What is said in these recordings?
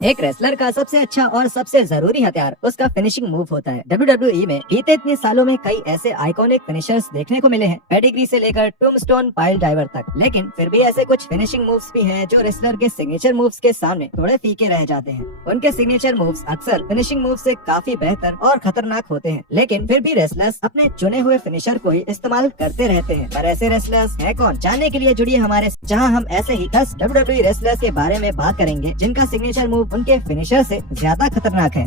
एक रेसलर का सबसे अच्छा और सबसे जरूरी हथियार उसका फिनिशिंग मूव होता है। WWE में बीते इतने सालों में कई ऐसे आइकॉनिक फिनिशर्स देखने को मिले हैं, पेडिग्री से लेकर टूम्बस्टोन पाइल ड्राइवर तक। लेकिन फिर भी ऐसे कुछ फिनिशिंग मूव्स भी हैं जो रेसलर के सिग्नेचर मूव्स के सामने थोड़े फीके रह जाते हैं। उनके सिग्नेचर मूव्स अक्सर फिनिशिंग मूव से काफी बेहतर और खतरनाक होते हैं, लेकिन फिर भी रेसलर्स अपने चुने हुए फिनिशर को ही इस्तेमाल करते रहते हैं। पर ऐसे रेसलर्स हैं कौन, जानने के लिए जुड़िए हमारे, जहाँ हम ऐसे ही 10 WWE रेसलर्स के बारे में बात करेंगे जिनका सिग्नेचर मूव उनके फिनिशर से ज्यादा खतरनाक है।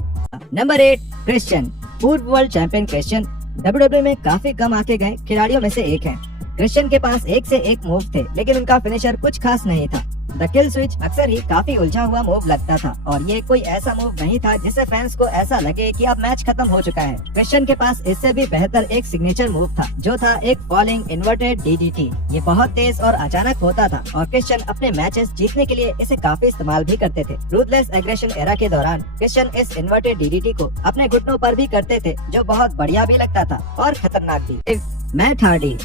Number 8, Christian. पूर्व वर्ल्ड चैंपियन क्रिश्चियन WWE में काफी कम आके गए खिलाड़ियों में से एक है। क्रिश्चियन के पास एक से एक मूव थे, लेकिन उनका फिनिशर कुछ खास नहीं था। द किल स्विच अक्सर ही काफी उलझा हुआ मूव लगता था और ये कोई ऐसा मूव नहीं था जिससे फैंस को ऐसा लगे कि अब मैच खत्म हो चुका है। क्रिश्चियन के पास इससे भी बेहतर एक सिग्नेचर मूव था, जो था एक फॉलिंग इन्वर्टेड DDT। ये बहुत तेज और अचानक होता था और क्रिश्चियन अपने मैचेस जीतने के लिए इसे काफी इस्तेमाल भी करते थे। रूथलेस एग्रेशन एरा के दौरान क्रिश्चियन इस इन्वर्टेड DDT को अपने घुटनों पर भी करते थे, जो बहुत बढ़िया भी लगता था और खतरनाक भी। Matt Hardy.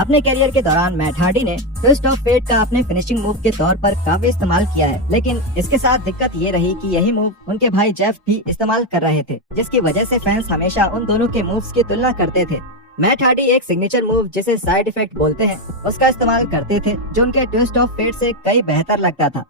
अपने करियर के दौरान मैट हार्डी ने ट्विस्ट ऑफ फेट का अपने फिनिशिंग मूव के तौर पर काफी इस्तेमाल किया है, लेकिन इसके साथ दिक्कत ये रही कि यही मूव उनके भाई जेफ भी इस्तेमाल कर रहे थे, जिसकी वजह से फैंस हमेशा उन दोनों के मूव्स की तुलना करते थे। मैट हार्डी एक सिग्नेचर मूव जिसे साइड इफेक्ट बोलते हैं उसका इस्तेमाल करते थे, जो उनके ट्विस्ट ऑफ फेट से कई बेहतर लगता था।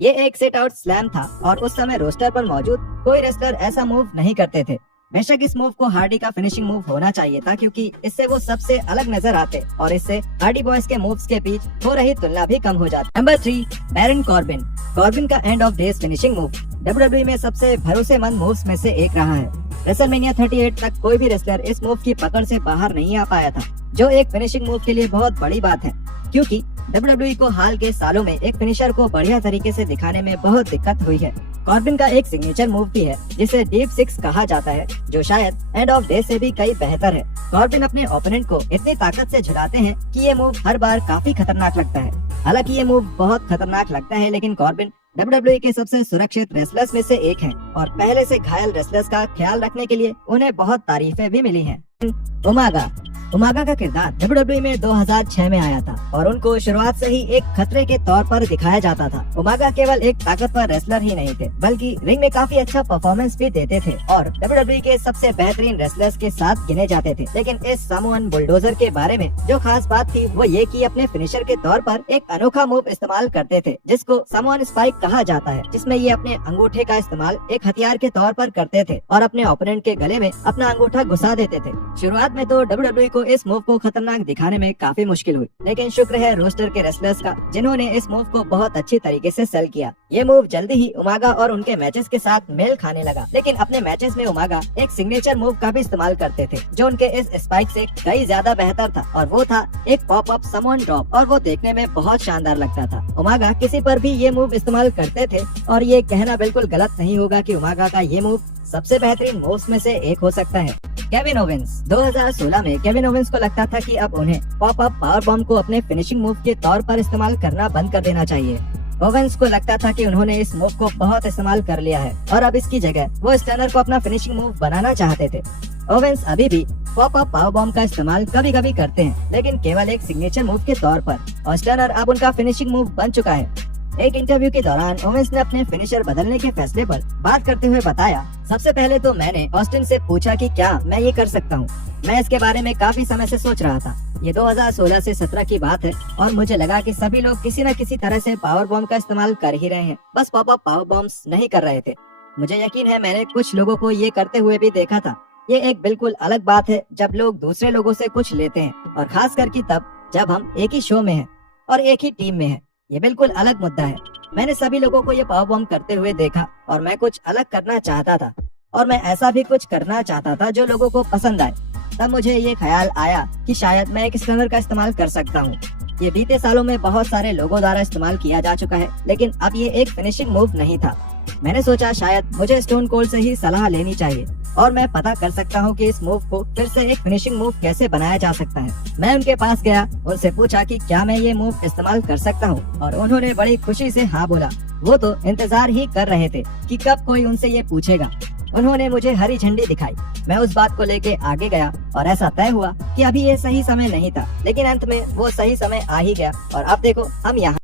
ये एक सेट आउट स्लैम था और उस समय रोस्टर पर मौजूद कोई रेसलर ऐसा मूव नहीं करते थे। बेशक इस मूव को हार्डी का फिनिशिंग मूव होना चाहिए था, क्योंकि इससे वो सबसे अलग नजर आते और इससे हार्डी बॉयज के मूव्स के बीच हो रही तुलना भी कम हो जाती। Number 3, baron Corbin. कॉर्बिन का end of days finishing move WWE में सबसे भरोसेमंद मूव्स में से एक रहा है। रेसलमेनिया 38 तक कोई भी रेसलर इस मूव की पकड़ से बाहर नहीं आ पाया था, जो एक फिनिशिंग मूव के लिए बहुत बड़ी बात है, क्योंकि WWE को हाल के सालों में एक फिनिशर को बढ़िया तरीके से दिखाने में बहुत दिक्कत हुई है। कॉर्बिन का एक सिग्नेचर मूव भी है जिसे डीप सिक्स कहा जाता है, जो शायद एंड ऑफ डे से भी कई बेहतर है। कॉर्बिन अपने ओपोनेंट को इतनी ताकत से झुलाते हैं कि ये मूव हर बार काफी खतरनाक लगता है। हालांकि ये मूव बहुत खतरनाक लगता है, लेकिन कॉर्बिन WWE के सबसे सुरक्षित रेसलर्स में से एक हैं और पहले से घायल रेसलर्स का ख्याल रखने के लिए उन्हें बहुत तारीफें भी मिली हैं। उमागा का किरदार WWE में 2006 में आया था और उनको शुरुआत से ही एक खतरे के तौर पर दिखाया जाता था। उमागा केवल एक ताकतवर रेसलर ही नहीं थे, बल्कि रिंग में काफी अच्छा परफॉर्मेंस भी देते थे और WWE के सबसे बेहतरीन रेसलर्स के साथ गिने जाते थे। लेकिन इस सामोअन बुलडोजर के बारे में जो खास बात थी वो ये कि अपने फिनिशर के तौर पर एक अनोखा मूव इस्तेमाल करते थे, जिसको सामोअन स्पाइक कहा जाता है, जिसमें ये अपने अंगूठे का इस्तेमाल एक हथियार के तौर पर करते थे और अपने ओपोनेंट के गले में अपना अंगूठा घुसा देते थे। शुरुआत में तो WWE को इस मूव को खतरनाक दिखाने में काफी मुश्किल हुई, लेकिन शुक्र है रोस्टर के रेसलर्स का, जिन्होंने इस मूव को बहुत अच्छी तरीके से सेल किया। ये मूव जल्दी ही उमागा और उनके मैचेस के साथ मेल खाने लगा, लेकिन अपने मैचेस में उमागा एक सिग्नेचर मूव का भी इस्तेमाल करते थे, जो उनके इस स्पाइक से कई ज्यादा बेहतर था और वो था एक पॉप अप समोन ड्रॉप, और वो देखने में बहुत शानदार लगता था। उमागा किसी पर भी ये मूव इस्तेमाल करते थे और ये कहना बिल्कुल गलत नहीं होगा कि उमागा का ये मूव सबसे बेहतरीन मूव्स में से एक हो सकता है। Kevin Owens. 2016 में केविन ओवेंस को लगता था कि अब उन्हें पॉप अप पावर बॉम्ब को अपने फिनिशिंग मूव के तौर पर इस्तेमाल करना बंद कर देना चाहिए। ओवेंस को लगता था कि उन्होंने इस मूव को बहुत इस्तेमाल कर लिया है और अब इसकी जगह वो स्टनर को अपना फिनिशिंग मूव बनाना चाहते थे। ओवेंस अभी भी पॉप अप पावर बॉम्ब का इस्तेमाल कभी कभी करते हैं, लेकिन केवल एक सिग्नेचर मूव के तौर पर, और स्टनर अब उनका फिनिशिंग मूव बन चुका है। एक इंटरव्यू के दौरान ओवेंस ने अपने फिनिशर बदलने के फैसले पर बात करते हुए बताया, सबसे पहले तो मैंने ऑस्टिन से पूछा कि क्या मैं ये कर सकता हूँ। मैं इसके बारे में काफी समय से सोच रहा था। ये 2016 से 17 की बात है और मुझे लगा कि सभी लोग किसी न किसी तरह से पावर बॉम्ब का इस्तेमाल कर ही रहे हैं, बस पॉप अप पावर बॉम्ब्स नहीं कर रहे थे। मुझे यकीन है मैंने कुछ लोगों को ये करते हुए भी देखा था। ये एक बिल्कुल अलग बात है जब लोग दूसरे लोगों से कुछ लेते हैं, और खास करके तब जब हम एक ही शो में हैं और एक ही टीम में हैं। ये बिल्कुल अलग मुद्दा है। मैंने सभी लोगों को ये पावर बॉम्ब करते हुए देखा और मैं कुछ अलग करना चाहता था, और मैं ऐसा भी कुछ करना चाहता था जो लोगों को पसंद आए। तब मुझे ये ख्याल आया कि शायद मैं एक स्टनर का इस्तेमाल कर सकता हूँ। ये बीते सालों में बहुत सारे लोगों द्वारा इस्तेमाल किया जा चुका है, लेकिन अब ये एक फिनिशिंग मूव नहीं था। मैंने सोचा शायद मुझे स्टोन कोल्ड से ही सलाह लेनी चाहिए और मैं पता कर सकता हूँ कि इस मूव को फिर से एक फिनिशिंग मूव कैसे बनाया जा सकता है। मैं उनके पास गया, उनसे पूछा कि क्या मैं ये मूव इस्तेमाल कर सकता हूँ, और उन्होंने बड़ी खुशी से हाँ बोला। वो तो इंतजार ही कर रहे थे कि कब कोई उनसे ये पूछेगा। उन्होंने मुझे हरी झंडी दिखाई। मैं उस बात को लेके आगे गया और ऐसा तय हुआ कि अभी ये सही समय नहीं था, लेकिन अंत में वो सही समय आ ही गया और अब देखो हम यहाँ।